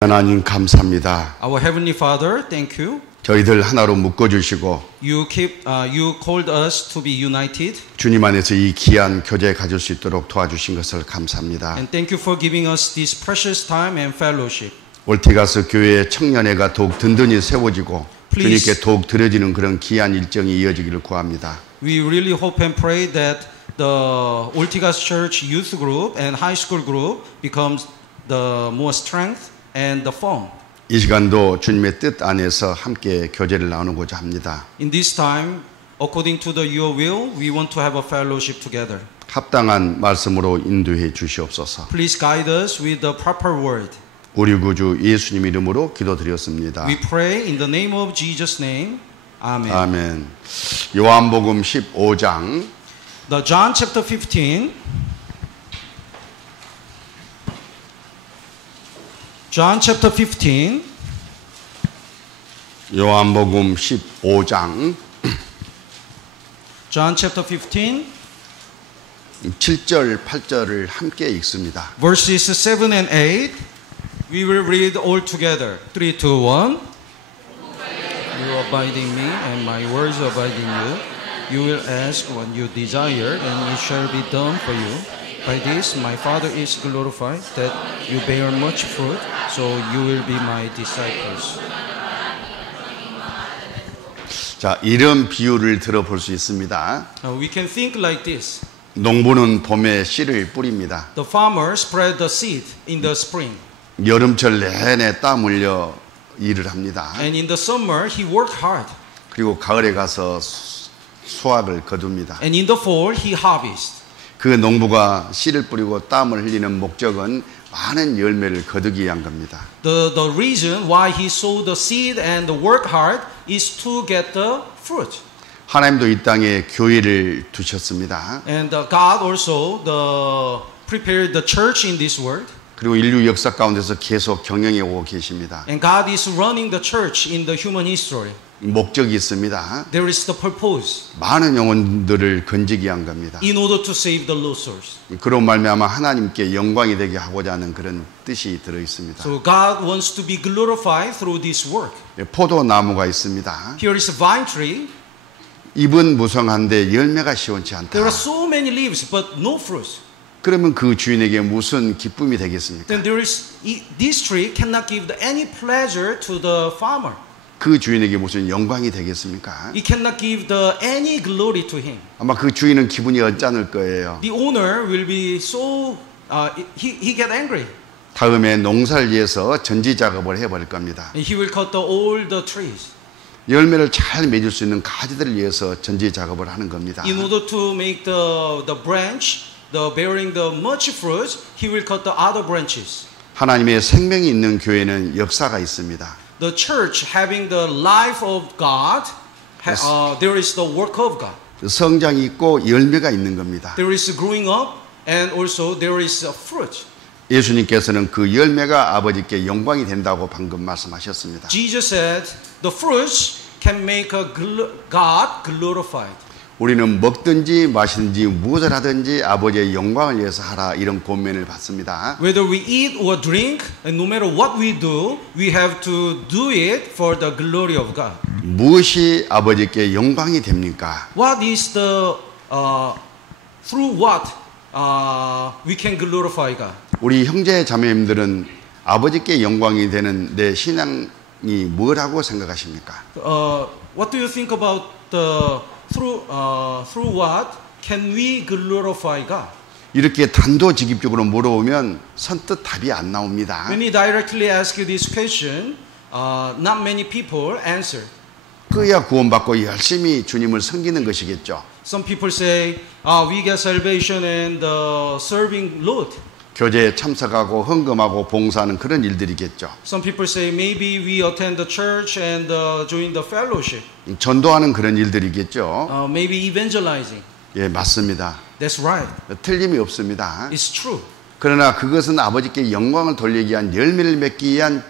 하나님 감사합니다. Our Heavenly Father, thank you. 저희들 하나로 묶어주시고 You called us to be united, 주님 안에서 이 귀한 교제 가질 수 있도록 도와주신 것을 감사합니다. and thank you for giving us this precious time and fellowship. 올티가스 교회의 청년회가 더욱 든든히 세워지고 Please. 주님께 더욱 드려지는 그런 귀한 일정이 이어지기를 구합니다. We really hope and pray that the Ortigas Church Youth Group and High School Group becomes the more strength and the form. 이 시간도 주님의 뜻 안에서 함께 교제를 나누고자 합니다. In this time, according to your will, we want to have a fellowship together. 합당한 말씀으로 인도해 주시옵소서. Please guide us with the proper word. 우리 구주 예수님 이름으로 기도드렸습니다. We pray in the name of Jesus' name. Amen. 아멘. 요한복음 15장 The John chapter 15. John chapter 15. 요한복음 15장 John chapter 15. 7절 8절을 함께 읽습니다. Verses 7 and 8. We will read all together. 3, 2, 1. You abide in me and my words abide in you. You will ask what you desire and it shall be done for you. By this my Father is glorified, that you bear much fruit, so you will be my disciples. 자, 이런 비유를 들어볼 수 있습니다. We can think like this. 농부는 봄에 씨를 뿌립니다. The farmer spread the seed in the spring. 여름철 내내 땀 흘려 일을 합니다. And in the summer he worked hard. 그리고 가을에 가서 수확을 거둡니다. And in the fall he harvests. 그 농부가 씨를 뿌리고 땀을 흘리는 목적은 많은 열매를 거두기 위한 겁니다. The reason why he sowed the seed and work hard is to get the fruit. 하나님도 이 땅에 교회를 두셨습니다. And God also prepared the church in this world. 그리고 인류 역사 가운데서 계속 경영해 오고 계십니다. And God is running the church in the human history. 목적이 있습니다. There is the purpose 많은 영혼들을 건지기 위한 겁니다. in order to save the lost souls. 그런 말미암아 하나님께 영광이 되게 하고자 하는 그런 뜻이 들어 있습니다. So God wants to be glorified through this work. 포도나무가 있습니다. Here is a vine tree. 잎은 무성한데 열매가 시원치 않다. There are so many leaves but no fruits. 그러면 그 주인에게 무슨 기쁨이 되겠습니까? Then this tree cannot give any pleasure to the farmer. 그 주인에게 무슨 영광이 되겠습니까? It cannot give any glory to him. 아마 그 주인은 기분이 언짢을 거예요. The owner will be so he get angry. 다음에 농사를 위해서 전지 작업을 해버릴 겁니다. And he will cut all the trees. 열매를 잘 맺을 수 있는 가지들을 위해서 전지 작업을 하는 겁니다. In order to make the branch, bearing the much fruits, he will cut the other branches. 하나님의 생명이 있는 교회는 역사가 있습니다. The church having the life of God, there is the work of God. 성장이 있고 열매가 있는 겁니다. There is growing up and also there is a fruit. 예수님께서는 그 열매가 아버지께 영광이 된다고 방금 말씀하셨습니다. Jesus said, the fruits can make God glorified. 우리는 먹든지 마시든지 무엇을 하든지 아버지의 영광을 위해서 하라 이런 권면을 받습니다. Whether we eat or drink, and no matter what we do, we have to do it for the glory of God. 무엇이 아버지께 영광이 됩니까? What is through what we can glorify God? 우리 형제 자매님들은 아버지께 영광이 되는 내 신앙이 뭐라고 생각하십니까? What do you think about through what can we glorify God? 이렇게 단도직입적으로 물어보면 선뜻 답이 안 나옵니다. When we directly ask this question, not many people answer. 그야 구원받고 열심히 주님을 섬기는 것이겠죠. Some people say, we get salvation and serving Lord. 교제에 참석하고 헌금하고 봉사하는 그런 일들이겠죠. Some people say maybe we attend the church and join the fellowship. 전도하는 그런 일들이겠죠. Maybe evangelizing. 예, 맞습니다. That's right. 틀림이 없습니다. It's true. 그러나 그것은 아버지께 영광을 돌리기 위한 열매를 맺기 위한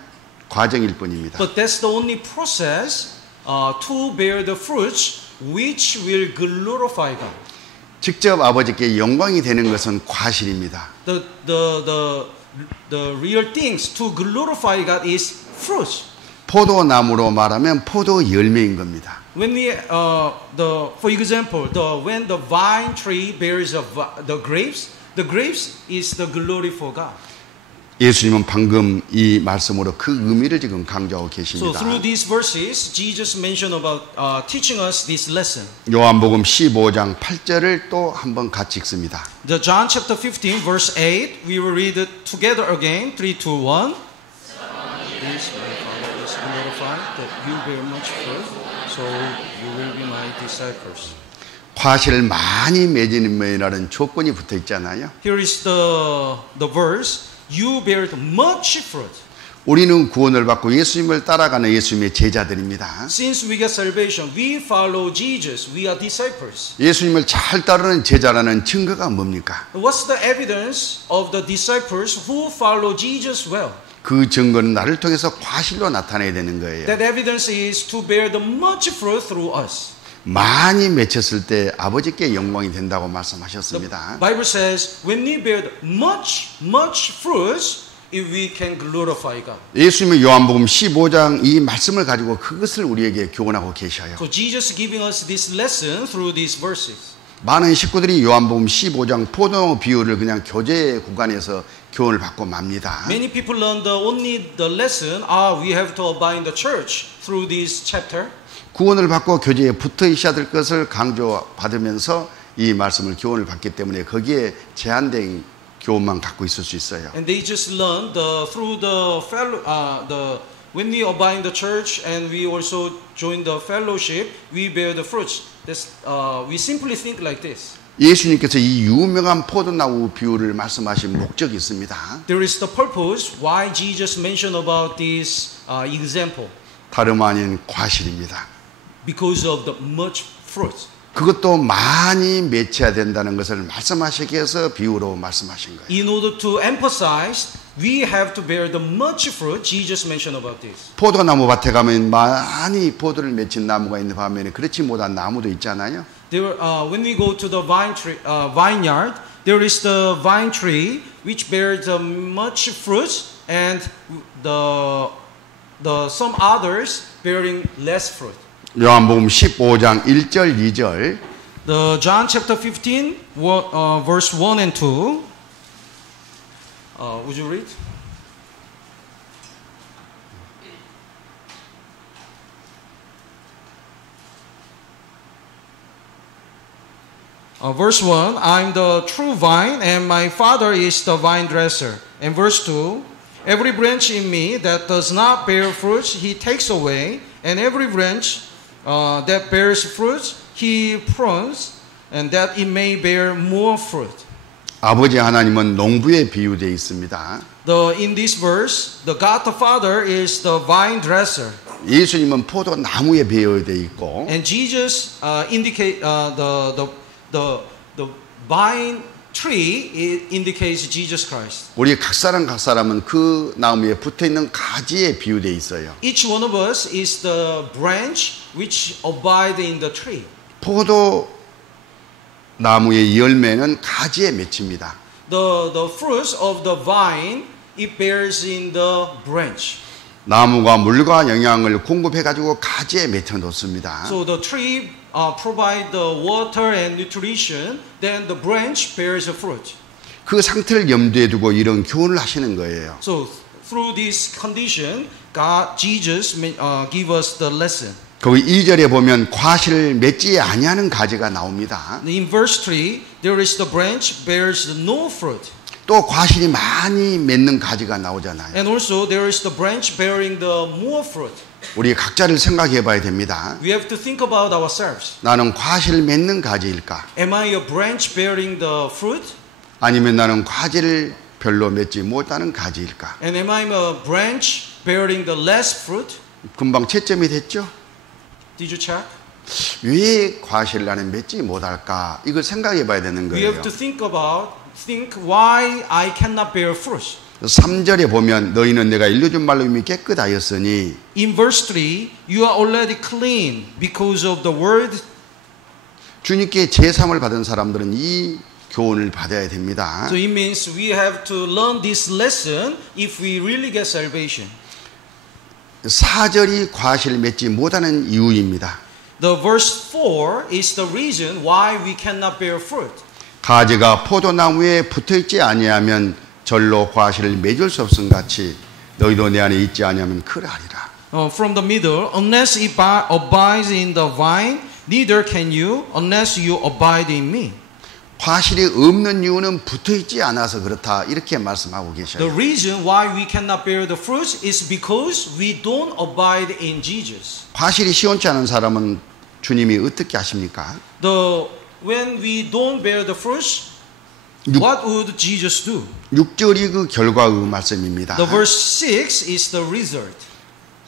과정일 뿐입니다. But that's the only process to bear the fruits which will glorify God. 직접 아버지께 영광이 되는 것은 과실입니다. The the real things to glorify God is fruit. 포도나무로 말하면 포도 열매인 겁니다. When we, for example, when the vine tree bears the grapes is the glory for God. 예수님은 방금 이 말씀으로 그 의미를 지금 강조하고 So 계십니다. through these verses, Jesus mentioned about teaching us this lesson. 요한복음 15장 8절을 또 한번 같이 읽습니다. The John chapter 15 verse 8, we will read it together again. 3, 2, 1. This my Father is glorified that you bear much fruit, so you will be my disciples. 과실을 많이 맺으면이라는 조건이 붙어 있잖아요. Here is the verse. You bear much fruit. 우리는 구원을 받고 예수님을 따라가는 예수님의 제자들입니다. Since we get salvation, we follow Jesus. We are disciples. 예수님을 잘 따르는 제자라는 증거가 뭡니까? What's the evidence of the disciples who follow Jesus well? 그 증거는 나를 통해서 과실로 나타내야 되는 거예요. That evidence is to bear the much fruit through us. 많이 맺혔을 때 아버지께 영광이 된다고 The 말씀하셨습니다. Bible says, when we bear much fruit, if we can glorify God. 예수님의 요한복음 15장 이 말씀을 가지고 그것을 우리에게 교훈하고 계셔요. So Jesus giving us this lesson through these verses. 많은 식구들이 요한복음 15장 포도나무 비유를 그냥 교제 구간에서 교훈을 받고 맙니다. Many people learn only the lesson, we have to abide in the church through this chapter. 구원을 받고 교제에 붙어 있어야 될 것을 강조받으면서 이 말씀을 교훈을 받기 때문에 거기에 제한된 교훈만 갖고 있을 수 있어요. And they just learn through the when we abide in the church and we also join the fellowship, we bear the fruits. We simply think like this. 예수님께서 이 유명한 포도나무 비유를 말씀하신 목적이 있습니다. There is the purpose why Jesus mentioned about this example. 다름 아닌 과실입니다. Because of the much fruit. 그것도 많이 맺혀야 된다는 것을 말씀하시기 위해서 비유로 말씀하신 거예요. In order to emphasize, we have to bear the much fruit. Jesus mentioned about this. 포도나무 밭에 가면 많이 포도를 맺힌 나무가 있는 반면에 그렇지 못한 나무도 있잖아요. When we go to the vineyard, there is the vine tree which bears much fruit, and some others bearing less fruit. 요한복음 15장 1절 2절 The John chapter 15, verse 1 and 2. Would you read? Verse 1, I'm the true vine, and my Father is the vine dresser. And verse 2, every branch in me that does not bear fruit, he takes away, and every branch that bears fruit, he prunes, and that it may bear more fruit. 아버지 하나님은 농부에 비유되어 있습니다. In this verse, the God the Father is the vine dresser. 예수님은 포도나무에 비유되어 있고 And Jesus indicate the vine tree, it indicates Jesus Christ. 우리 각 사람은 그 나무에 붙어 있는 가지에 비유되어 있어요. Each one of us is the branch which abide in the tree. 포도 나무의 열매는 가지에 맺힙니다. The fruits of the vine, it bears in the branch. 나무가 물과 영양을 공급해 가지고 가지에 맺혀 놓습니다. So the tree provide the water and nutrition, then the branch bears a fruit. 그 상태를 염두에 두고 이런 교훈을 하시는 거예요. So through this condition, Jesus give us the lesson. 거기 2절에 보면 과실을 맺지 아니하는 가지가 나옵니다. In verse 3, there is the branch bears no fruit. 또 과실이 많이 맺는 가지가 나오잖아요. And also there is the branch bearing the more fruit. 우리 각자를 생각해 봐야 됩니다. We have to think about ourselves. 나는 과실을 맺는 가지일까? Am I a branch bearing the fruit? 아니면 나는 과실을 별로 맺지 못하는 가지일까? And am I a branch bearing the less fruit? 금방 채점이 됐죠? Did you check? 왜 과실을 나는 맺지 못할까? 이걸 생각해 봐야 되는 We 거예요. have to think why I cannot bear fruit. 3절에 보면 너희는 내가 일러준 말로 이미 깨끗하였으니 In verse 3, you are already clean because of the word. 주님께 제삼을 받은 사람들은 이 교훈을 받아야 됩니다. So it means we have to learn this lesson if we really get salvation. 사절이 과실을 맺지 못하는 이유입니다. The verse 4 is the reason why we cannot bear fruit. 가지가 포도나무에 붙어있지 아니하면 절로 과실을 맺을 수 없음 같이 너희도 내 안에 있지 아니하면 그러하리라. From the middle, unless it abides in the vine, neither can you unless you abide in me. 과실이 없는 이유는 붙어있지 않아서 그렇다 이렇게 말씀하고 The 계셔요. reason why we cannot bear the fruits is because we don't abide in Jesus. 과실이 시원치 않은 사람은 주님이 어떻게 하십니까? When we don't bear the fruits, what would Jesus do? 6절이 그 결과의 말씀입니다. The verse 6 is the result.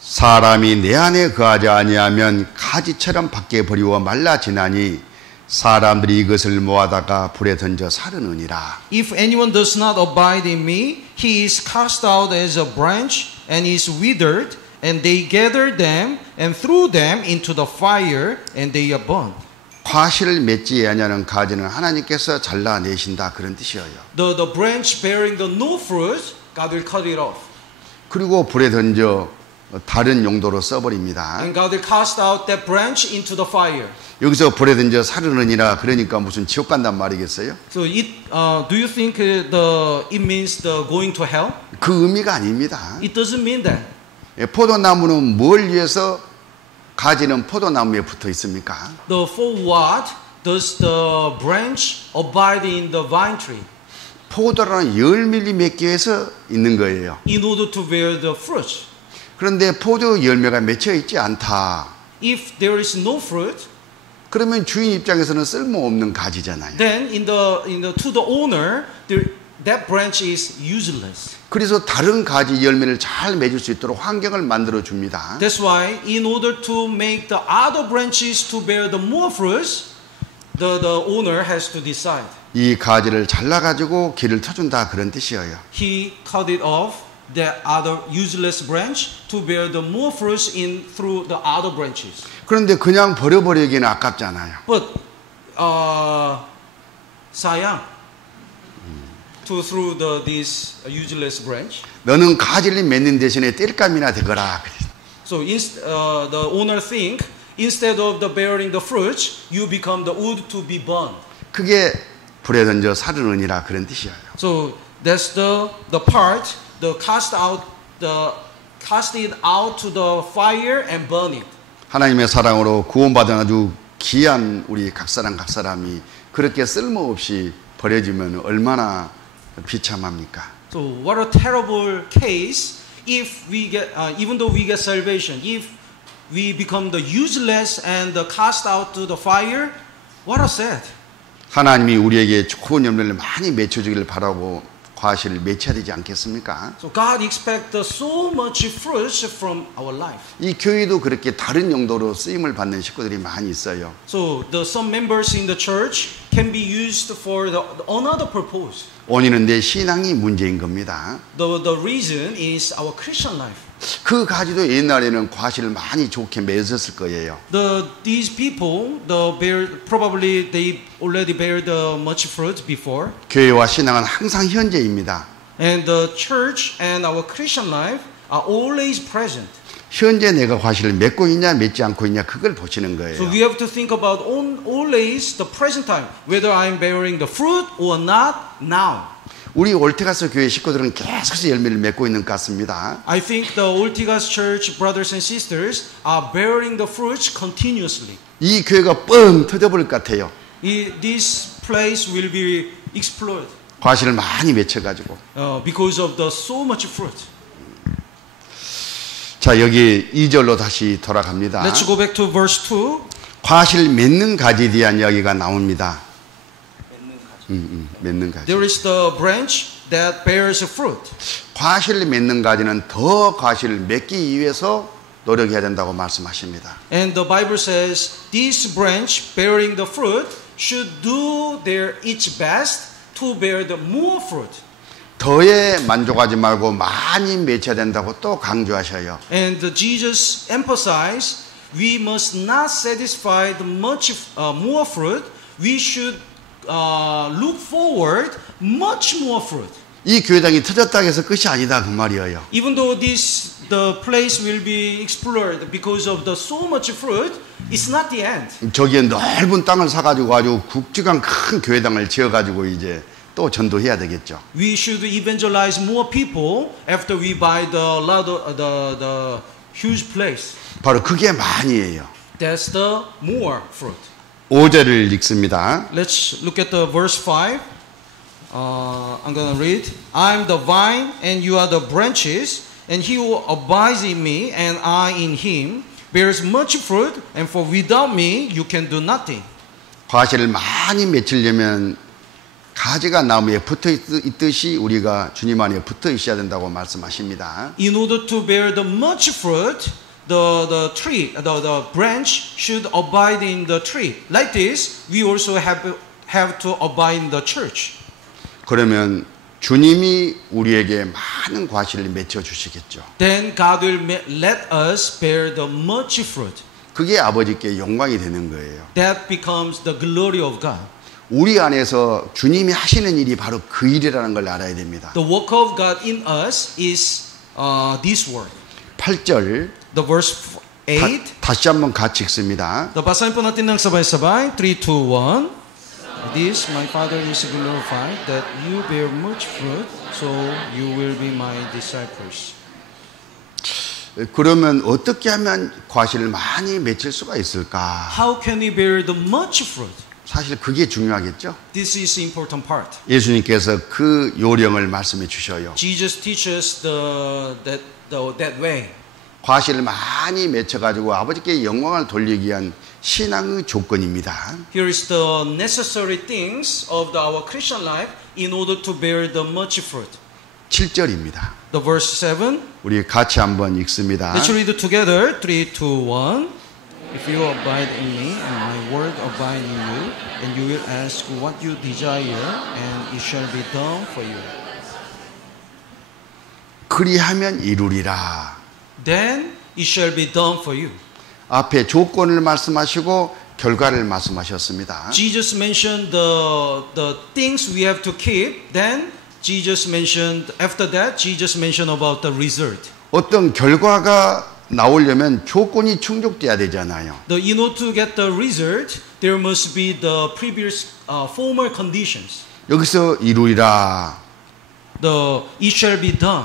사람이 내 안에 거하지 아니하면 가지처럼 밖에 버리워 말라지나니 사람들이 이것을 모아다가 불에 던져 사르느니라. If anyone does not abide in me, he is cast out as a branch and is withered, and they gather them and threw them into the fire, and they are burned. 과실을 맺지 아니하는 가지는 하나님께서 잘라내신다 그런 뜻이에요. The branch bearing the no fruit, God will cut it off. 그리고 불에 던져 다른 용도로 써버립니다. And God will cast out that branch into the fire. 여기서 불에 던져 사르느니라 그러니까 무슨 지옥 간단 말이겠어요? So do you think it means the going to hell? 그 의미가 아닙니다. It doesn't mean that. 포도나무는 뭘 위해서 가지는 포도나무에 붙어 있습니까? For what does the branch abide in the vine tree? 포도라는 열매를 맺기 위해서 있는 거예요. In order to bear the fruit. 그런데 포도 열매가 맺혀 있지 않다. If there is no fruit, 그러면 주인 입장에서는 쓸모없는 가지잖아요. then to the owner, that branch is useless. 그래서 다른 가지 열매를 잘 맺을 수 있도록 환경을 만들어 줍니다. That's why, in order to make the other branches to bear the more fruits, the owner has to decide. 이 가지를 잘라가지고 길을 터준다 그런 뜻이에요. He cut it off, the other useless branch, to bear the more fruits through the other branches. 그런데 그냥 버려버리기는 아깝잖아요. But sayang to through this useless branch. 너는 가지를 맺는 대신에 땔감이나 되거라. So the owner think instead of the bearing the fruits, you become the wood to be burned. 그게 불에 던져 사르느니라 그런 뜻이에요. So that's the part, cast it out to the fire and burn it. 하나님의 사랑으로 구원받은 아주 귀한 우리 각 사람이 그렇게 쓸모없이 버려지면 얼마나 비참합니까? So what a terrible case if we get, even though we get salvation, if we become the useless and cast out to the fire, what a sad. 하나님이 우리에게 좋은 열매를 많이 맺혀주기를 바라고 과실을 맺혀야 되지 않겠습니까? So God expects so much fruits from our life. 이 교회도 그렇게 다른 용도로 쓰임을 받는 식구들이 많이 있어요. So some members in the church can be used for another purpose. 원인은 내 신앙이 문제인 겁니다. The reason is our Christian life. 그 가지도 옛날에는 과실을 많이 좋게 맺었을 거예요. These people, probably they already bear the much fruit before. 교회와 신앙은 항상 현재입니다. And the church and our Christian life are always present. 현재 내가 과실을 맺고 있냐 맺지 않고 있냐 그걸 보시는 거예요. So we have to think about always the present time, whether I'm bearing the fruit or not now. 우리 올테가스 교회 식구들은 계속해서 열매를 맺고 있는 것 같습니다. I think the Ortigas Church brothers and sisters are bearing the fruits continuously. 이 교회가 뻥 터져버릴 것 같아요. This place will be exploded 과실을 많이 맺혀가지고. because of so much fruit. 자, 여기 2절로 다시 돌아갑니다. Let's go back to verse 2. 과실 맺는 가지에 대한 이야기가 나옵니다. 맺는 가지. There is the branch that bears fruit. 과실을 맺는 가지는 더 과실을 맺기 위해서 노력해야 된다고 말씀하십니다. And the Bible says this branch bearing the fruit should do their its best to bear the more fruit. 더에 만족하지 말고 많이 맺혀야 된다고 또 강조하셔요. And Jesus emphasized we must not satisfy the much more fruit. We should look forward much more fruit. 이 교회당이 터졌다고 해서 끝이 아니다 그 말이에요. Even though the place will be explored because of the so much fruit, it's not the end. 저기에 넓은 땅을 사가지고 아주 굵직한 큰 교회당을 지어가지고 이제 또 전도해야 되겠죠. We should evangelize more people after we buy the huge place. 바로 그게 많이에요. That's the more fruit. 5절을 읽습니다. Let's look at the verse 5. I'm going to read. I'm the vine and you are the branches, and he who abides in me and I in him bears much fruit, and for without me you can do nothing. 과실을 많이 맺히려면 가지가 나무에 붙어 있듯이 우리가 주님 안에 붙어 있어야 된다고 말씀하십니다. In order to bear the much fruit, the tree, the branch should abide in the tree. Like this, we also have to abide in the church. 그러면 주님이 우리에게 많은 과실을 맺혀 주시겠죠. Then God will let us bear the much fruit. 그게 아버지께 영광이 되는 거예요. That becomes the glory of God. 우리 안에서 주님이 하시는 일이 바로 그 일이라는 걸 알아야 됩니다. The work of God in us is this work. 8절 The verse 8. 다시 한번 같이 읽습니다. Basahin po natin ng sabay-sabay. 3, 2, 1. This my Father is glorified that you bear much fruit, so you will be my disciples. 그러면 어떻게 하면 과실을 많이 맺힐 수가 있을까? How can we bear the much fruit? 사실 그게 중요하겠죠. This is the important part. 예수님께서 그 요령을 말씀해 주셔요. Jesus teaches that way. 과실을 많이 맺혀가지고 아버지께 영광을 돌리기 위한 신앙의 조건입니다. Here is the necessary things of our Christian life in order to bear the much fruit. 7절입니다. The verse 7. 우리 같이 한번 읽습니다. Let's read it together. 3, 2, 1. If you abide in me and my word abide in you, and you will ask what you desire, and it shall be done for you. 그리하면 이루리라. Then it shall be done for you. 앞에 조건을 말씀하시고 결과를 말씀하셨습니다. Jesus mentioned the things we have to keep. Then Jesus mentioned, after that, Jesus mentioned about the result. 어떤 결과가 나오려면 조건이 충족돼야 되잖아요. In order to get the result, there must be the previous former conditions. 여기서 이루리라. It shall be done.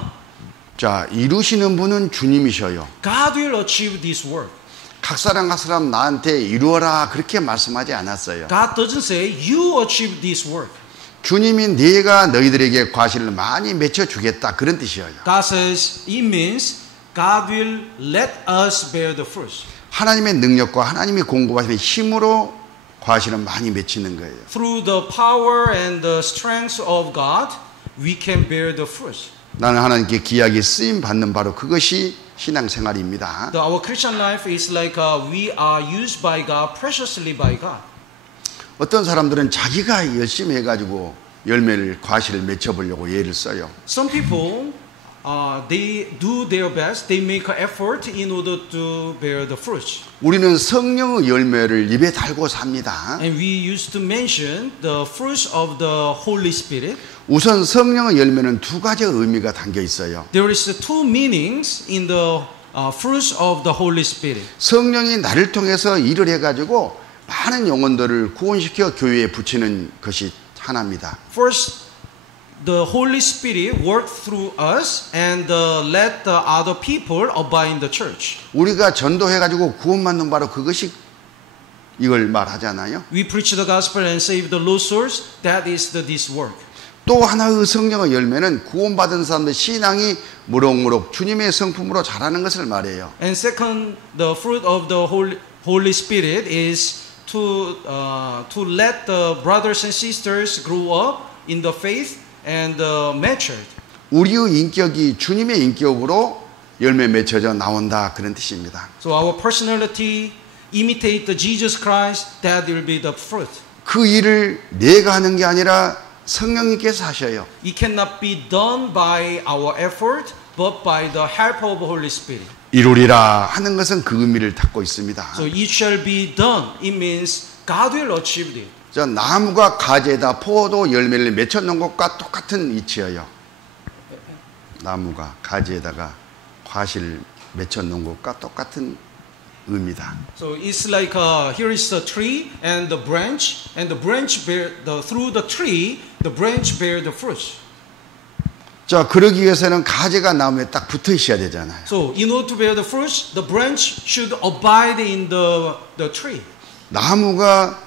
자, 이루시는 분은 주님이셔요. God will achieve this work. 각 사람 나한테 이루어라 그렇게 말씀하지 않았어요. God doesn't say you achieve this work. 주님이 내가 너희들에게 과실을 많이 맺혀 주겠다 그런 뜻이에요. God says it means God will let us bear the fruit. 하나님의 능력과 하나님이 공급하시는 힘으로 과실은 많이 맺히는 거예요. Through the power and the strength of God, we can bear the fruit. 나는 하나님께 귀하게 쓰임 받는 바로 그것이 신앙생활입니다. Our Christian life is like we are used by God, preciously by God. 어떤 사람들은 자기가 열심히 해가지고 열매를 과실을 맺혀보려고 애를 써요. Some people, they do their best. They make an effort in order to bear the fruit. 우리는 성령의 열매를 입에 달고 삽니다. And we used to mention the fruits of the Holy Spirit. 우선 성령의 열매는 두 가지 의미가 담겨 있어요. There is two meanings in the fruits of the Holy Spirit. 성령이 나를 통해서 일을 해가지고 많은 영혼들을 구원시켜 교회에 붙이는 것이 하나입니다. First, the Holy Spirit worked through us and let the other people abide in the church. 우리가 전도해가지고 구원받는 바로 그것이 이걸 말하잖아요. We preach the gospel and save the lost souls. That is this work. 또 하나의 성령의 열매는 구원받은 사람들 신앙이 무럭무럭 주님의 성품으로 자라는 것을 말해요. And second, the fruit of the Holy Spirit is to let the brothers and sisters grow up in the faith and matured. 우리의 인격이 주님의 인격으로 열매 맺혀져 나온다 그런 뜻입니다. So our personality imitate the Jesus Christ. That will be the fruit. 그 일을 내가 하는 게 아니라 성령님께서 하셔요. It cannot be done by our effort, but by the help of the Holy Spirit. 이루리라 하는 것은 그 의미를 담고 있습니다. So it shall be done. It means God will achieve it. 저 나무가 가지에다 포도 열매를 맺혀 놓은 것과 똑같은 이치예요. 나무가 가지에다가 과실을 맺혀 놓은 것과 똑같은 의미다. So it's like here is the tree and the branch bear through the tree the branch bear the fruit. 자, 그러기 위해서는 가지가 나무에 딱 붙어 있어야 되잖아요. So in order to bear the fruit, the branch should abide in the tree. 나무가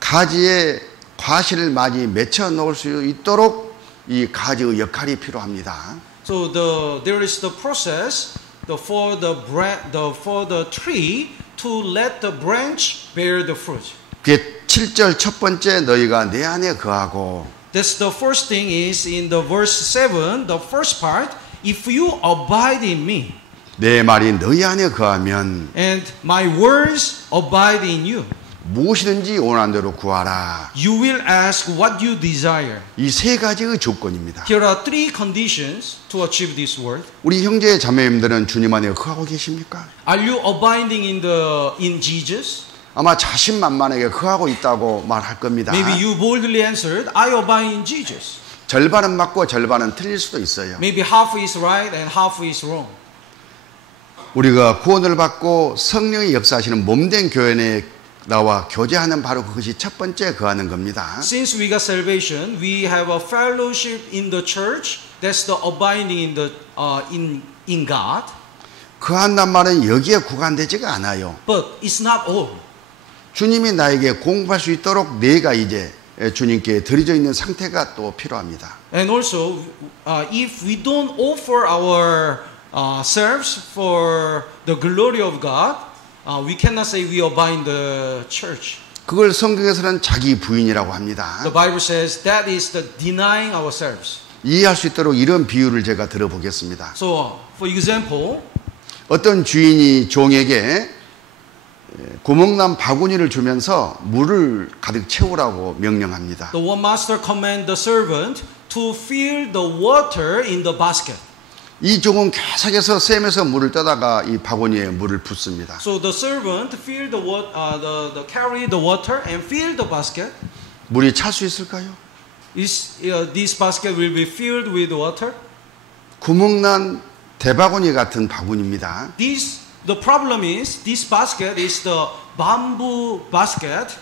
가지에 과실을 많이 맺혀 놓을 수 있도록 이 가지의 역할이 필요합니다. So there is the process for the tree to let the branch bear the fruit. 그게 7절 첫 번째 너희가 내 안에 거하고 That's the first thing is in the verse 7, the first part, if you abide in me 내 말이 너희 안에 거하면 and my words abide in you, 무엇이든지 원하는 대로 구하라. you will ask what you desire. 이 세 가지의 조건입니다. Here are three conditions to achieve this word. 우리 형제 자매님들은 주님 안에 거하고 계십니까? Are you abiding in Jesus? 아마 자신만만하게 거하고 있다고 말할 겁니다. Maybe you boldly answered, I abide in Jesus. 절반은 맞고 절반은 틀릴 수도 있어요. Maybe half is right and half is wrong. 우리가 구원을 받고 성령이 역사하시는 몸된 교회에 나와 교제하는 바로 그것이 첫 번째 거하는 겁니다. Since we got salvation, we have a fellowship in the church. That's the abiding in God. 거한단 말은 여기에 구간되지가 않아요. But it's not all. 주님이 나에게 공부할 수 있도록 내가 이제 주님께 드려져 있는 상태가 또 필요합니다. And also, if we don't offer our selves for the glory of God, we cannot say we abide in the church. 그걸 성경에서는 자기 부인이라고 합니다. The Bible says that is the denying ourselves. 이해할 수 있도록 이런 비유를 제가 들어보겠습니다. So, for example, 어떤 주인이 종에게 구멍난 바구니를 주면서 물을 가득 채우라고 명령합니다. the one master command the servant to fill the water in the basket. 이 종은 계속해서 샘에서 물을 떠다가 이 바구니에 물을 붓습니다. So the servant filled carry the water and fill the basket. 물이 찰 수 있을까요? This basket will be filled with water. 구멍난 대바구니 같은 바구니입니다. The problem is this basket is the bamboo basket.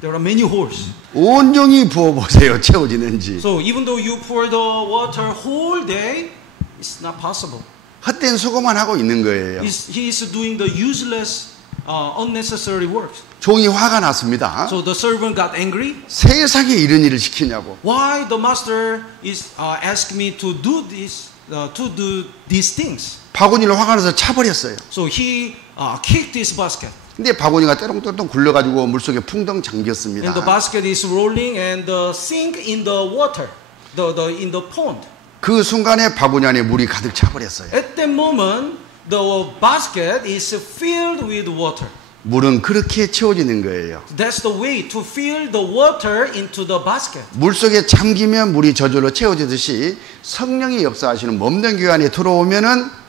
There are many holes. 온종일 부어보세요. 채워지는지. So even though you pour the water whole day, it's not possible. 헛된 수고만 하고 있는 거예요. He is doing the useless, unnecessary works. 종이 화가 났습니다. So the servant got angry. 세상에 이런 일을 시키냐고. Why the master is asking me to do these things? 바구니를 화가 나서 차버렸어요. So he kicked this basket. 근데 바구니가 떼렁떼렁 굴려가지고 물속에 풍덩 잠겼습니다. And the basket is rolling and sink in the water, in the pond. 그 순간에 바구니 안에 물이 가득 차버렸어요. At that moment, the basket is filled with water. 물은 그렇게 채워지는 거예요. That's the way to fill the water into the basket. 물속에 잠기면 물이 저절로 채워지듯이 성령이 역사하시는 몸된 교회 안에 들어오면은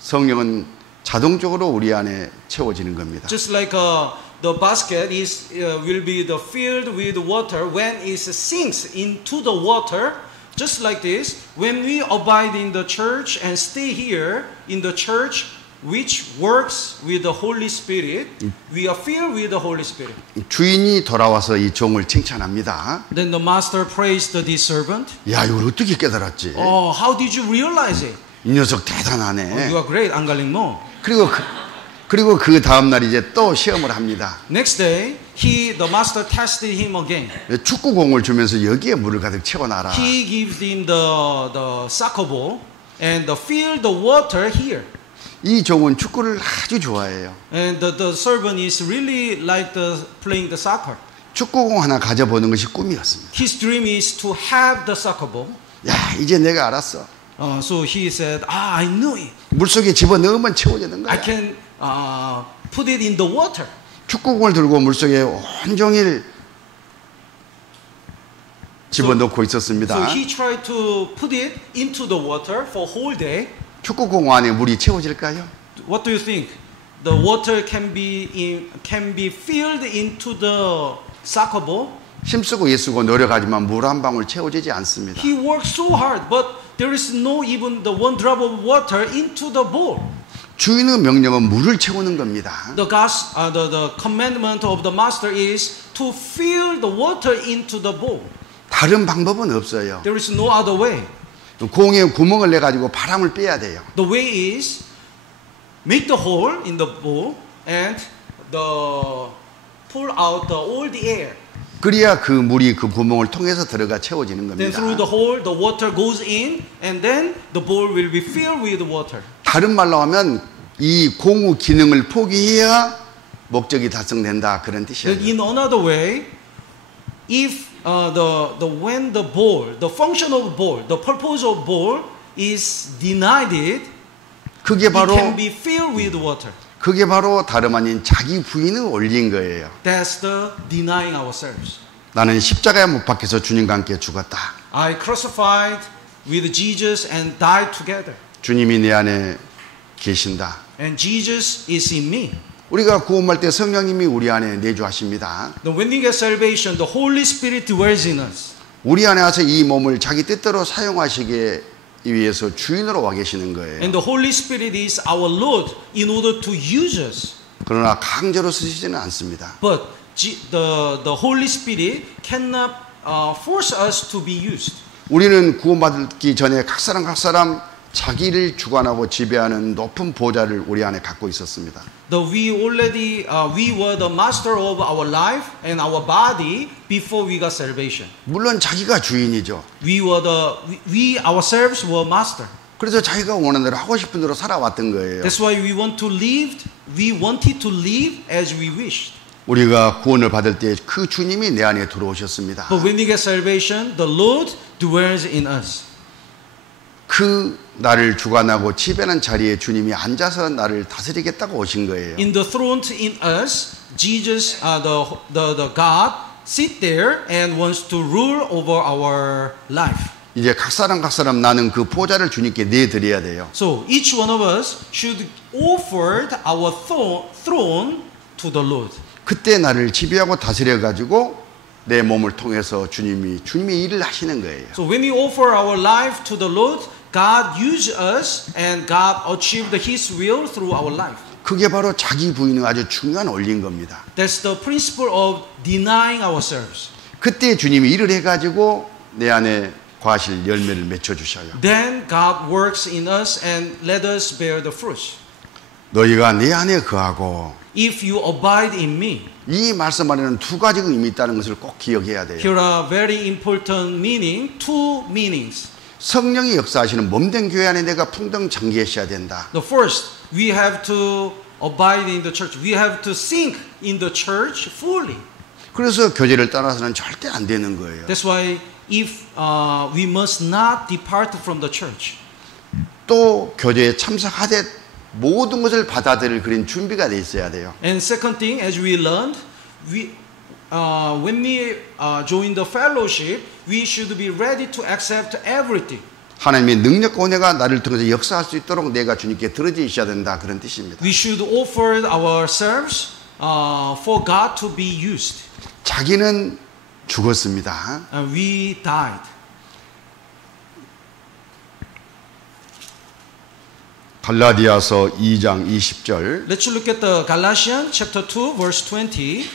성령은 자동적으로 우리 안에 채워지는 겁니다. Just like the basket will be filled with water when it sinks into the water. Just like this, when we abide in the church and stay here in the church, which works with the Holy Spirit, we are filled with the Holy Spirit. 주인이 돌아와서 이 종을 칭찬합니다. Then the master praised this servant. 야, 이걸 어떻게 깨달았지? Oh, how did you realize it? 이 녀석 대단하네. You are great, 안 갈린 뭐. 그리고 그 다음 날 이제 또 시험을 합니다. Next day, the master tested him again. 축구공을 주면서 여기에 물을 가득 채워놔라. He gives him the soccer ball and fill the water here. 이 종은 축구를 아주 좋아해요. And the servant is really like playing the soccer. 축구공 하나 가져보는 것이 꿈이었습니다. His dream is to have the soccer ball. 야, 이제 내가 알았어. So he said, I knew it. 물속에 집어넣으면 채워지는 거야. I can put it in the water. 축구공을 들고 물속에 온종일 집어넣고 있었습니다. So he tried to put it into the water for whole day. 축구공 안에 물이 채워질까요? What do you think? the water can be filled into the soccer ball. 힘쓰고 애쓰고 노력하지만 물 한 방울 채워지지 않습니다. He works so hard, but there is no even the one drop of water into the bowl. 주인의 명령은 물을 채우는 겁니다. The commandment of the master is to fill the water into the bowl. 다른 방법은 없어요. There is no other way. 공에 구멍을 내 가지고 바람을 빼야 돼요. The way is make the hole in the bowl and pull out all the air. 그래야 그 물이 그 구멍을 통해서 들어가 채워지는 Then 겁니다. through the hole, the water goes in, and then the bowl will be filled with water. 다른 말로 하면 이 공의 기능을 포기해야 목적이 달성된다 그런 뜻이에요. In another way, if when the bowl, the function of bowl, the purpose of bowl is denied it, 그게 it 바로 can be filled with water. 다름 아닌 자기 부인을 올린 거예요. That's the denying ourselves. 나는 십자가에 못 박혀서 주님과 함께 죽었다. I crucified with Jesus and died together. 주님이 내 안에 계신다. And Jesus is in me. 우리가 구원받을 때 성령님이 우리 안에 내주하십니다. When we get salvation, the Holy Spirit dwells in us. 우리 안에 와서 이 몸을 자기 뜻대로 사용하시기 위해서 주인으로 와 계시는 거예요. And the Holy Spirit is our Lord in order to use us. 그러나 강제로 쓰시지는 않습니다. But the Holy Spirit cannot force us to be used. 우리는 구원받기 전에 각 사람 자기를 주관하고 지배하는 높은 보좌를 우리 안에 갖고 있었습니다. We were the master of our life and our body before we got salvation. 물론 자기가 주인이죠. We ourselves were master. 그래서 자기가 원하는 대로 하고 싶은 대로 살아왔던 거예요. That's why we wanted to live as we wished. 우리가 구원을 받을 때 그 주님이 내 안에 들어오셨습니다. But when we get salvation, the Lord dwells in us. 그 나를 주관하고 지배하는 자리에 주님이 앉아서 나를 다스리겠다고 오신 거예요. In the throne in us, Jesus, the God, sit there and wants to rule over our life. 이제 각 사람 나는 그 보좌를 주님께 내드려야 돼요. So each one of us should offer our throne to the Lord. 그때 나를 지배하고 다스려 가지고 내 몸을 통해서 주님이 일을 하시는 거예요. So when we offer our life to the Lord, God used us and God achieved His will through our life. 그게 바로 자기 부인의 아주 중요한 원리인 겁니다. That's the principle of denying ourselves. 그때 주님이 일을 해가지고 내 안에 과실 열매를 맺혀 주셔요. Then God works in us and let us bear the fruits. 너희가 내 안에 거하고 If you abide in me. 이 말씀 안에는 두 가지 의미 있다는 것을 꼭 기억해야 돼요. Here are very important meaning, two meanings. 성령이 역사하시는 몸된 교회 안에 내가 풍덩 잠기셔야 된다. The first, we have to abide in the church. We have to sink in the church fully. 그래서 교제를 떠나서는 절대 안 되는 거예요. That's why if we must not depart from the church. 또 교제에 참석하되 모든 것을 받아들일 그런 준비가 돼 있어야 돼요. And second thing, as we learned, when we join the fellowship, we should be ready to accept everything. 하나님의 능력과 은혜가 나를 통해서 역사할 수 있도록 내가 주님께 들어지셔야 된다 그런 뜻입니다. We should offer ourselves for God to be used. 자기는 죽었습니다. And we died. 갈라디아서 2장 20절. Let's look at the Galatians chapter 2 verse 20.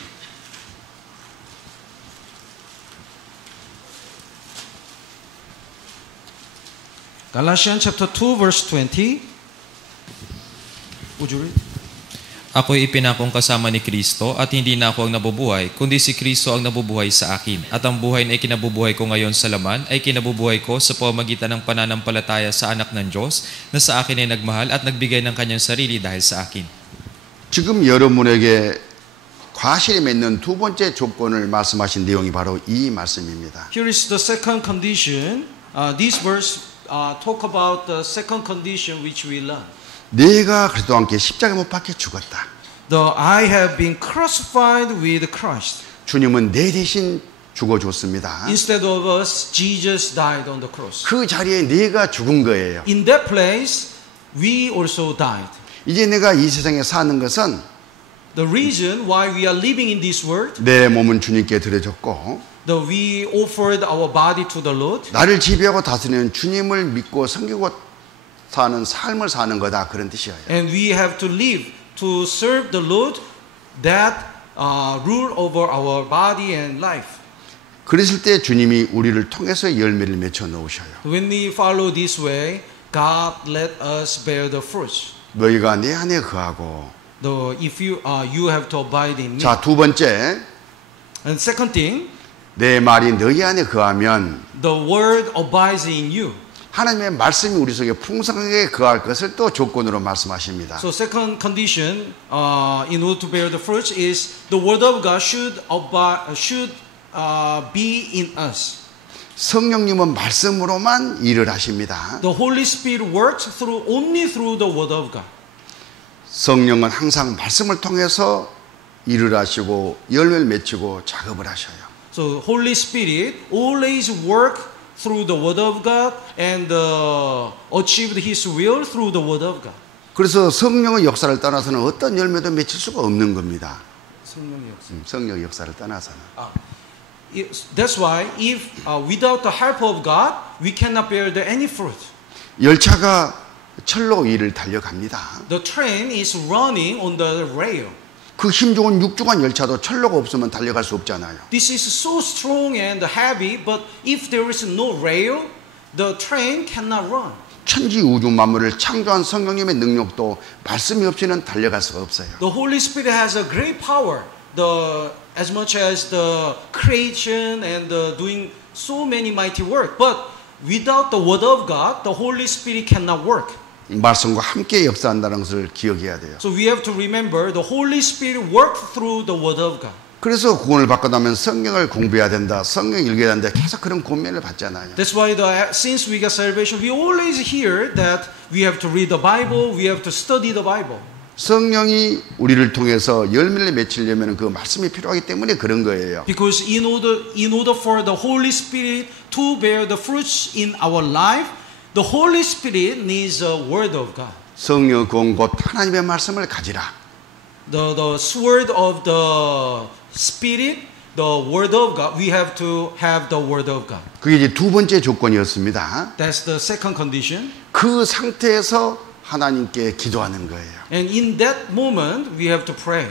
Galatians chapter 2 verse 20. Would you read? Ako'y ipinakong kasama ni Kristo at hindi na ako ang nabubuhay, kundi si Kristo ang nabubuhay sa akin. At ang buhay na ikinabubuhay ko ngayon sa laman ay kinabubuhay ko sa pamamagitan ng pananampalataya sa anak ng Diyos na sa akin ay nagmahal at nagbigay ng kanyang sarili dahil sa akin. 지금 여러분에게 과실이 맺는 두 번째 조건을 말씀하신 내용이 바로 이 말씀입니다. Here is the second condition. This verse talk about the second condition which we learn. 내가 그리스도와 함께 십자가에 못 박혀 죽었다. I have been crucified with Christ. 주님은 내 대신 죽어줬습니다. Instead of us, Jesus died on the cross. 그 자리에 내가 죽은 거예요. In that place, we also died. 이제 내가 이 세상에 사는 것은 The reason why we are living in this world, 내 몸은 주님께 드려졌고 we offered our body to the Lord, 나를 지배하고 다스리는 주님을 믿고 섬기고 사는 삶을 사는 거다, 그런 뜻이에요. and we have to live to serve the Lord that rule over our body and life. 그랬을 때 주님이 우리를 통해서 열매를 맺혀 놓으셔요. When we follow this way, God let us bear the fruits. 너희가 내 안에 거하고. If you have to abide in me. 자, 두 번째, And second thing, 내 말이 너희 안에 거하면 the word abides in you. 하나님의 말씀이 우리 속에 풍성하게 거할 것을 또 조건으로 말씀하십니다. So second condition in order to bear the fruits is the word of God should be in us. 성령님은 말씀으로만 일을 하십니다. The Holy Spirit works only through the word of God. 성령은 항상 말씀을 통해서 일을 하시고 열매를 맺히고 작업을 하셔요. So Holy Spirit always work through the word of God and achieved His will through the word of God. 그래서 성령의 역사를 떠나서는 어떤 열매도 맺힐 수가 없는 겁니다. 성령의 역사를 떠나서는. That's why if without the help of God, we cannot bear any fruit. 열차가 철로 위를 달려갑니다. The train is running on the rail. 그 힘 좋은 육중한 열차도 철로가 없으면 달려갈 수 없잖아요. This is so strong and heavy, but if there is no rail, the train cannot run. 천지 우주 만물을 창조한 성령님의 능력도 말씀이 없이는 달려갈 수가 없어요. The Holy Spirit has a great power. As much as the creation and doing so many mighty work, but without the word of God, the Holy Spirit cannot work. 말씀과 함께 역사한다는 것을 기억해야 돼요. So we have to remember the Holy Spirit worked through the word of God. 그래서 구원을 받고 나면 성경을 공부해야 된다, 성경 읽어야 된다, 계속 그런 권면을 받잖아요. That's why since we got salvation, we always hear that we have to read the Bible, we have to study the Bible. 성령이 우리를 통해서 열매를 맺히려면 그 말씀이 필요하기 때문에 그런 거예요. Because in order for the Holy Spirit to bear the fruits in our life, the Holy Spirit needs the word of God. 성령 곧 하나님의 말씀을 가지라. The sword of the Spirit, the word of God. We have to have the word of God. 그게 이제 두 번째 조건이었습니다. That's the second condition. 그 상태에서 하나님께 기도하는 거예요. And in that moment, we have to pray.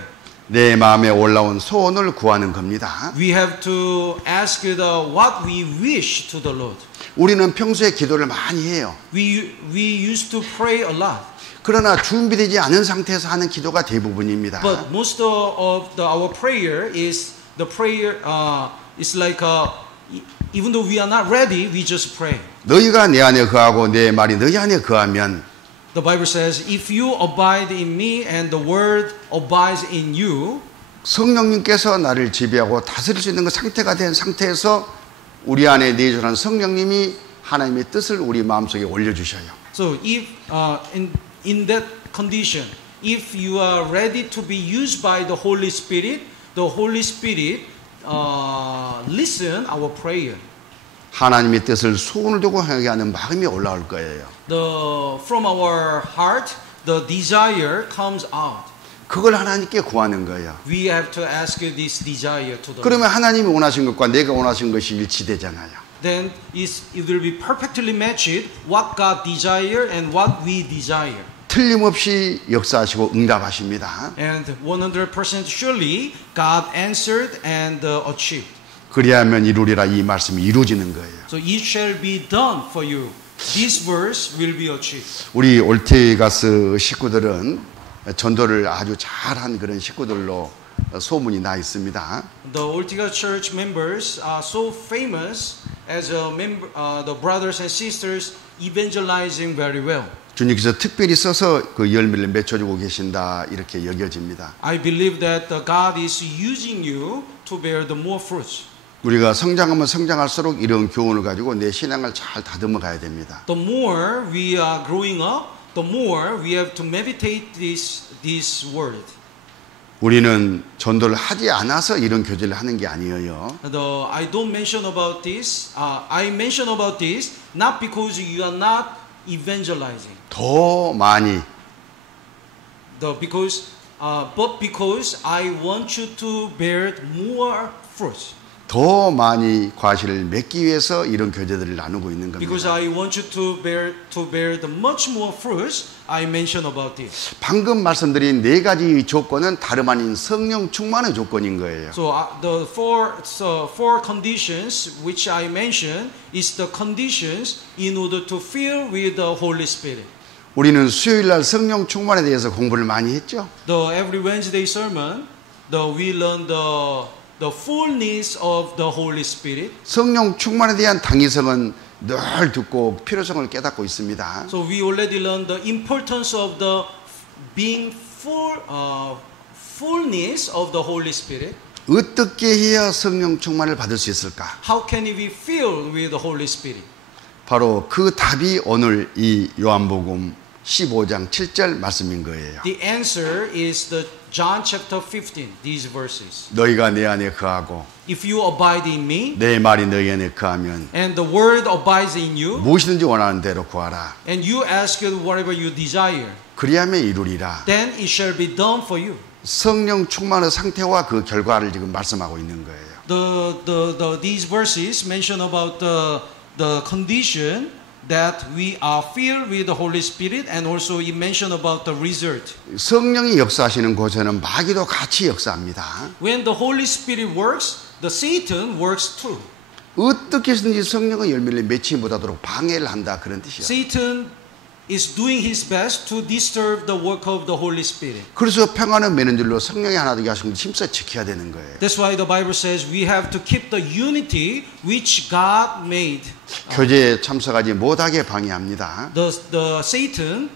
내 마음에 올라온 소원을 구하는 겁니다. We have to ask what we wish to the Lord. 우리는 평소에 기도를 많이 해요. We used to pray a lot. 그러나 준비되지 않은 상태에서 하는 기도가 대부분입니다. But most of our prayer is is like even though we are not ready, we just pray. 너희가 내 안에 거하고 내 말이 너희 안에 거하면 The Bible says, if you abide in me and the word abides in you, 성령님께서 나를 지배하고 다스릴 수 있는 그 상태가 된 상태에서 우리 안에 내주는 성령님이 하나님의 뜻을 우리 마음속에 올려주셔요. So if in that condition, if you are ready to be used by the Holy Spirit listen our prayer. 하나님의 뜻을 소원을 두고 행하게 하는 마음이 올라올 거예요. From our heart, the desire comes out. 그걸 하나님께 구하는 거예요. We have to ask this desire to the 그러면 Lord. 하나님이 원하신 것과 내가 원하신 것이 일치되잖아요. Then it will be perfectly matched what God desire and what we desire. 틀림없이 역사하시고 응답하십니다. And 100% surely God answered and achieved. 그리하면 이루리라, 이 말씀이 이루어지는 거예요. So it shall be done for you. This verse will be achieved. 우리 올테가스 식구들은 전도를 아주 잘한 그런 식구들로 소문이 나 있습니다. The Ortega Church members are so famous as the brothers and sisters evangelizing very well. 주님께서 특별히 써서 그 열매를 맺혀주고 계신다, 이렇게 여겨집니다. I believe that God is using you to bear the more fruits. 우리가 성장하면 성장할수록 이런 교훈을 가지고 내 신앙을 잘 다듬어 가야 됩니다. The more we are growing up, the more we have to meditate this word. 우리는 전도를 하지 않아서 이런 교제를 하는 게 아니에요. I don't mention about this. I mention about this not because you are not evangelizing. 더 많이 but because I want you to bear more fruits. 더 많이 과실을 맺기 위해서 이런 교제들을 나누고 있는 Because 겁니다. I want you to bear the much more fruits, I mention about this. 방금 말씀드린 네 가지 조건은 다름 아닌 성령 충만의 조건인 거예요. So the four conditions which I mentioned is the conditions in order to fill with the Holy Spirit. 우리는 수요일 날 성령 충만에 대해서 공부를 많이 했죠. Every Wednesday sermon, we learn the fullness of the Holy Spirit. 성령 충만에 대한 당위성은 늘 듣고 필요성을 깨닫고 있습니다. So we already learned the importance of the being fullness of the Holy Spirit. 어떻게 해야 성령 충만을 받을 수 있을까? How can we be filled with the Holy Spirit? 바로 그 답이 오늘 이 요한복음 15장 7절 말씀인 거예요. The answer is the John chapter 15, these verses. 너희가 내 안에 거하고 If you abide in me, 내 말이 너희 안에 거하면 and the word abides in you, 무엇이든지 원하는 대로 구하라. and you ask whatever you desire, 그리하면 이루리라. then it shall be done for you. 성령 충만의 상태와 그 결과를 지금 말씀하고 있는 거예요. These verses mention about the condition that we are filled with the Holy Spirit, and also it mention about the result. 성령이 역사하시는 곳에는 마귀도 같이 역사합니다. When the Holy Spirit works, the Satan works too. 어떻게 해서든지 성령의 열매를 맺지 못하도록 방해를 한다 그런 뜻이에요. Satan is doing his best to disturb the work of the Holy Spirit. 그래서 평안을 맺는 줄로 성령이 하나 되게 하신 걸 힘써 지켜야 되는 거예요. That's why the Bible says we have to keep the unity which God made. 교제에 참석하지 못하게 방해합니다. The Satan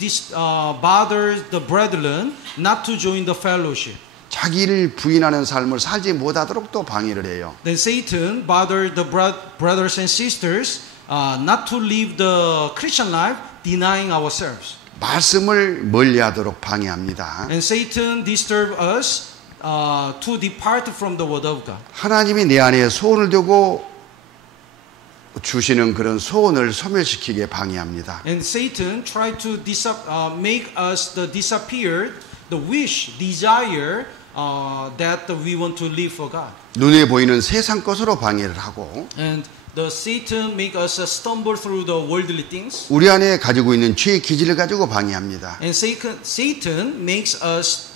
bothers the brethren not to join the fellowship. 자기를 부인하는 삶을 살지 못하도록 또 방해를 해요. Then Satan bothered the brothers and sisters not to live the Christian life, denying ourselves. 말씀을 멀리하도록 방해합니다. And Satan disturbs us to depart from the word of God. 하나님이 내 안에 소원을 두고 주시는 그런 소원을 소멸시키게 방해합니다. And Satan tried to make us disappear the wish, desire that we want to live for God. 눈에 보이는 세상 것으로 방해를 하고 And the Satan make us stumble through the worldly things. 우리 안에 가지고 있는 죄의 기질을 가지고 방해합니다. And Satan makes us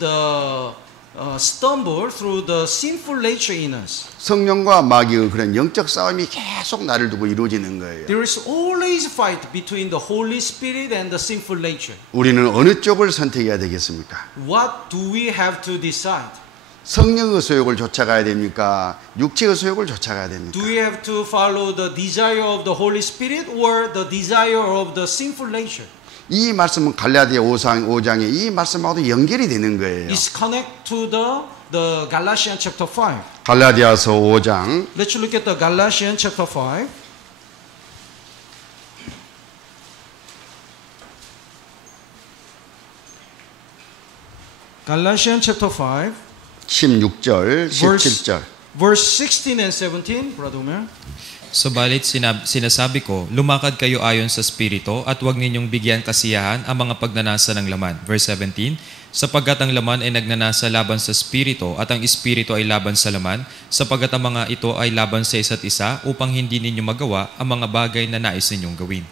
stumble through the sinful nature in us. 성령과 마귀의 그런 영적 싸움이 계속 나를 두고 이루어지는 거예요. There is always fight between the Holy Spirit and the sinful nature. 우리는 어느 쪽을 선택해야 되겠습니까? What do we have to decide? 성령의 소욕을 쫓아가야 됩니까? 육체의 소욕을 쫓아가야 됩니까? Do we have to follow the desire of the Holy Spirit or the desire of the sinful nature? 이 말씀은 갈라디아 5장의 이 말씀하고도 연결이 되는 거예요. It's connect to the Galatians chapter 5. 갈라디아서 5장 Let's look at the Galatians chapter 5. Galatians chapter 5, 16절, 17절. verse 16 and 17, Brother Omer. Subalit sinasabi ko, lumakad kayo ayon sa Espiritu at huwag ninyong bigyan kasiyahan ang mga pagnanasa ng laman. Verse 17, sapagkat ang laman ay nagnanasa laban sa Espiritu at ang Espiritu ay laban sa laman, sapagkat ang mga ito ay laban sa isa't isa upang hindi ninyo magawa ang mga bagay na nais ninyong gawin.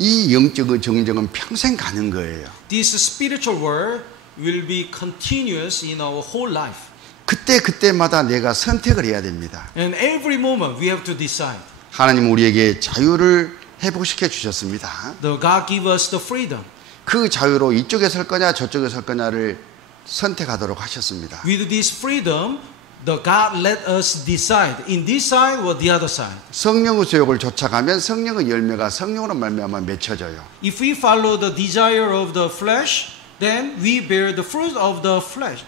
이 영적의 정정은 평생 가는 거예요. This spiritual war will be continuous in our whole life. 그때마다 내가 선택을 해야 됩니다. And every moment we have to decide. 하나님 우리에게 자유를 회복시켜 주셨습니다. God give us the freedom. 그 자유로 이쪽에 설 거냐 저쪽에 설 거냐를 선택하도록 하셨습니다. With this freedom, God let us decide in this side or the other side. 성령의 소욕을 쫓아가면 성령의 열매가 성령으로 말미암아 맺혀져요. If we follow the desire of the flesh, then we bear the fruit of the flesh.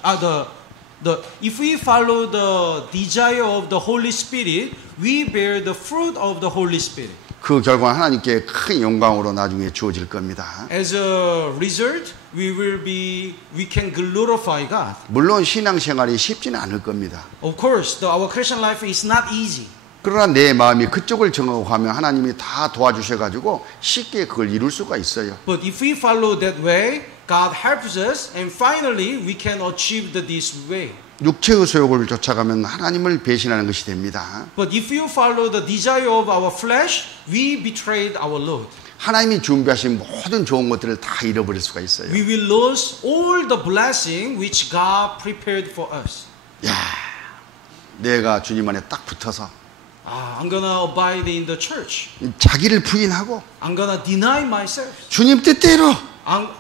If we follow the desire of the Holy Spirit, we bear the fruit of the Holy Spirit. 그 결과 하나님께 큰 영광으로 나중에 주어질 겁니다. As a result, we can glorify God. 물론 신앙생활이 쉽지는 않을 겁니다. Of course, our Christian life is not easy. 그러나 내 마음이 그쪽을 정하고 하면 하나님이 다 도와주셔가지고 쉽게 그걸 이룰 수가 있어요. But if we follow that way, God helps us, and finally we can achieve this way. 육체의 소욕을 쫓아가면 하나님을 배신하는 것이 됩니다. But if you follow the desire of our flesh, we betrayed our Lord. 하나님이 준비하신 모든 좋은 것들을 다 잃어버릴 수가 있어요. We will lose all the blessing which God prepared for us. 야, 내가 주님 안에 딱 붙어서 I'm gonna abide in the church. 자기를 부인하고 I'm gonna deny myself. 주님 뜻대로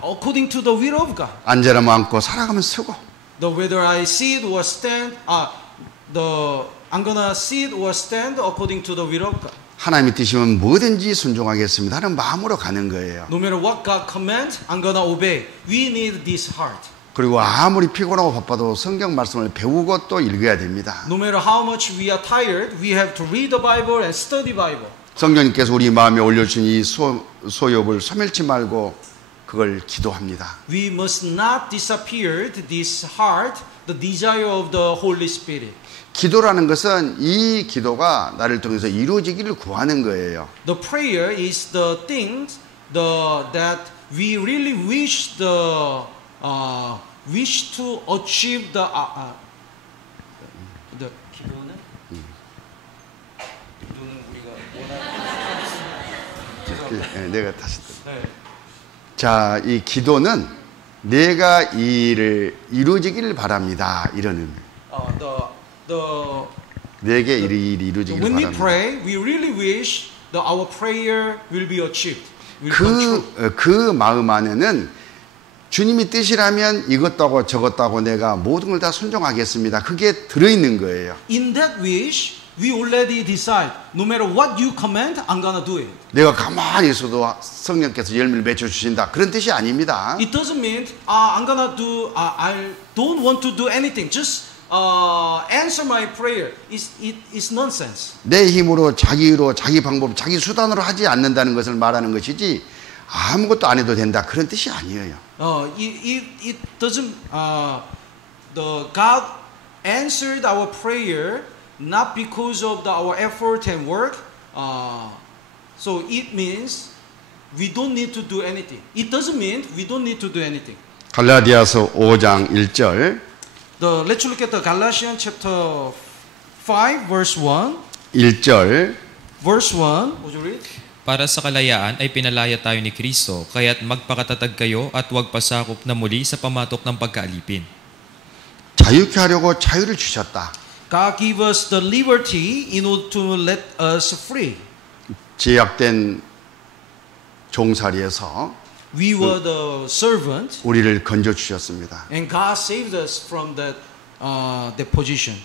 According to the will of God. 앉아라면 앉고 살아가면 서고 Whether I sit or stand, I'm gonna sit or stand according to the will of God. 하나님의 뜻이면 뭐든지 순종하겠습니다 하는 마음으로 가는 거예요. No matter what God commands, I'm gonna obey. We need this heart. 그리고 아무리 피곤하고 바빠도 성경 말씀을 배우고 또 읽어야 됩니다. No matter how much we are tired, we have to read the Bible and study Bible. 성령님께서 우리 마음에 올려주신 이 소욕을 소멸치 말고 그걸 기도합니다. We must not disappear this heart, the desire of the Holy Spirit. 기도라는 것은 이 기도가 나를 통해서 이루어지기를 구하는 거예요. The prayer is the things that we really wish to achieve the 기도는 우리가 내가 다시 네. 자, 이 기도는 내가 이 일을 이루어지기를 바랍니다. 이런 의미. 내게 이 일이 이루어지기를 When we 바랍니다. pray, we really wish that our prayer will be achieved. Will come true. 그 마음 안에는 주님이 뜻이라면 이것도 하고 저것도 하고 내가 모든 걸 다 순종하겠습니다. 그게 들어있는 거예요. In that wish, we already decide. No matter what you command, I'm gonna do it. 내가 가만히 있어도 성령께서 열매를 맺어주신다. 그런 뜻이 아닙니다. It doesn't mean I'm gonna do. I don't want to do anything. Just answer my prayer. It's nonsense. 내 힘으로 자기로 자기 방법 자기 수단으로 하지 않는다는 것을 말하는 것이지 아무것도 안 해도 된다. 그런 뜻이 아니에요. It doesn't. The God answered our prayer not because of our effort and work. So it means we don't need to do anything. It doesn't mean we don't need to do anything. 갈라디아서 5장 1절 Let's look at the Galatians chapter 5 verse 1. 1절 Verse 1. Would you read? Para sa kalayaan ay pinalaya tayo ni Kristo, kaya't magpakatatag kayo at huwag pasakop na muli sa pamatok ng pagkaalipin. 자유케 하려고 자유를 주셨다. God give us the liberty in order to let us free. 제약된 종살이에서 We were the servant, 우리를 건져 주셨습니다. and God saved us from that position.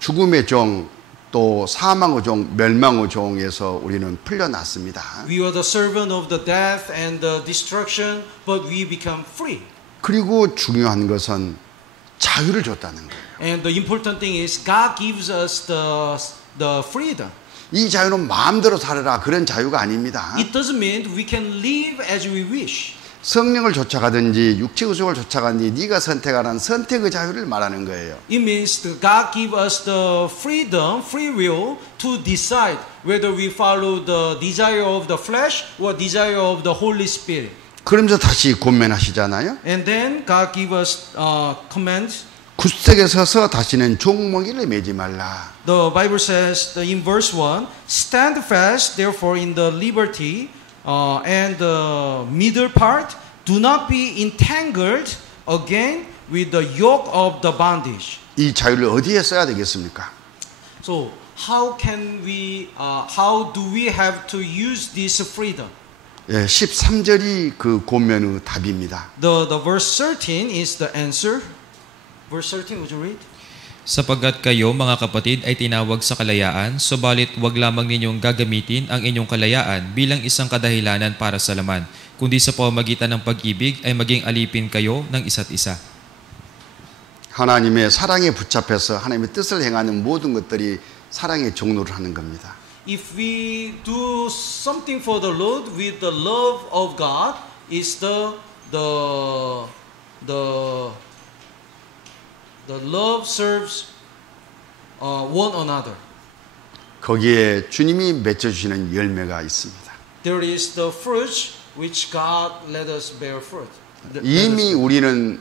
죽음의 종, 또 사망의 종, 멸망의 종에서 우리는 풀려났습니다. We were the servant of the death and the destruction, but we become free. 그리고 중요한 것은 자유를 줬다는 거예요. And the important thing is God gives us the freedom. 이 자유는 마음대로 살아라 그런 자유가 아닙니다. It doesn't mean we can live as we wish. 성령을 쫓아가든지 육체의 속을 쫓아가든지 네가 선택하라는 선택의 자유를 말하는 거예요. It means that God give us the freedom, free will to decide whether we follow the desire of the flesh or desire of the Holy Spirit. 그러면서 다시 권면하시잖아요. And then God give us commands. 굳세게 서서 다시는 종목이를 매지 말라. The Bible says in verse 1, stand fast therefore in the liberty and the middle part, do not be entangled again with the yoke of the bondage. 이 자유를 어디에 써야 되겠습니까? So how do we have to use this freedom? 13절이 그 권면의 답입니다. The verse 13 is the answer. Verse 13, would you read? Sapagkat kayo, mga kapatid, ay tinawag sa kalayaan, subalit wag lamang ninyong gagamitin ang inyong kalayaan bilang isang kadahilanan para sa laman, kundi sa pamamagitan ng pag-ibig ay maging alipin kayo ng isa't isa. 하나님의 사랑에 붙잡혀서 하나님의 뜻을 행하는 모든 것들이 사랑의 종로를 하는 겁니다. If we do something for the Lord with the love of God, is the love serves one another. 거기에 주님이 맺어주시는 열매가 있습니다. There is the fruit which God let us bear fruit. 이미 우리는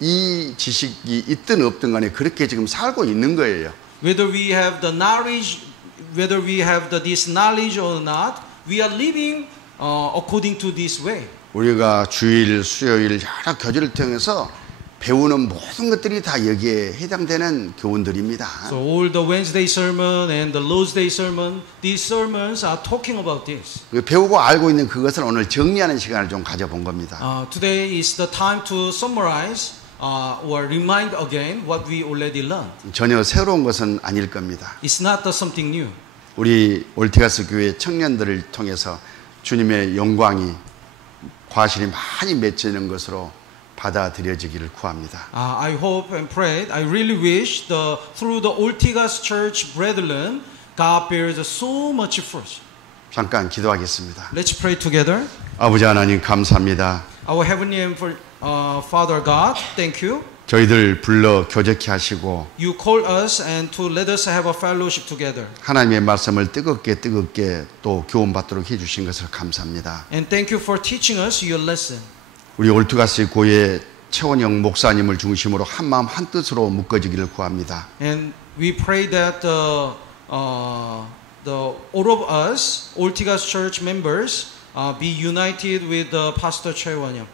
이 지식이 있든 없든 간에 그렇게 지금 살고 있는 거예요. Whether we have the knowledge, whether we have this knowledge or not, we are living according to this way. 우리가 주일, 수요일 여러 교제를 통해서 배우는 모든 것들이 다 여기에 해당되는 교훈들입니다. So all the Wednesday sermon and the Lord's Day sermon, these sermons are talking about this. 배우고 알고 있는 그것을 오늘 정리하는 시간을 좀 가져본 겁니다. Today is the time to summarize or remind again what we already learned. 전혀 새로운 것은 아닐 겁니다. It's not something new. 우리 올테가스 교회 청년들을 통해서 주님의 영광이 과실이 많이 맺히는 것으로 받아들여지기를 구합니다. I hope and pray. I really wish through the Ortigas Church brethren, God bears so much fruit. 잠깐 기도하겠습니다. Let's pray together. 아버지 하나님 감사합니다. Our heavenly and Father God, thank you. 저희들 불러 교제케 하시고 You call us and to let us have a fellowship together. 하나님의 말씀을 뜨겁게 또 교훈받도록 해주신 것을 감사합니다. And thank you for teaching us your lesson. 우리 올트가스 교회 최원영 목사님을 중심으로 한 마음 한 뜻으로 묶어지기를 구합니다. And we pray that all of us, Ortigas Church members, be united with Pastor Choi Won-young.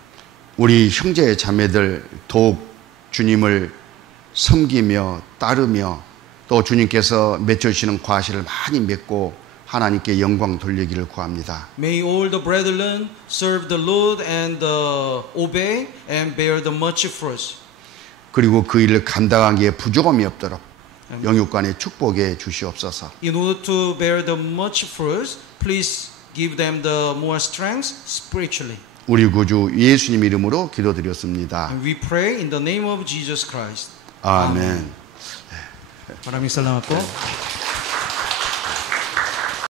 우리 형제 자매들 더욱 주님을 섬기며 따르며 또 주님께서 맺어주시는 과실을 많이 맺고 하나님께 영광 돌리기를 구합니다. May all the brethren serve the Lord and obey and bear the much fruit. 그리고 그 일을 감당하기에 부족함이 없도록 영육간의 축복에 주시옵소서. In order to bear the much fruit, please give them the more strength spiritually. 우리 구주 예수님 이름으로 기도드렸습니다. And we pray in the name of Jesus Christ. 아멘. Maraming salamat po.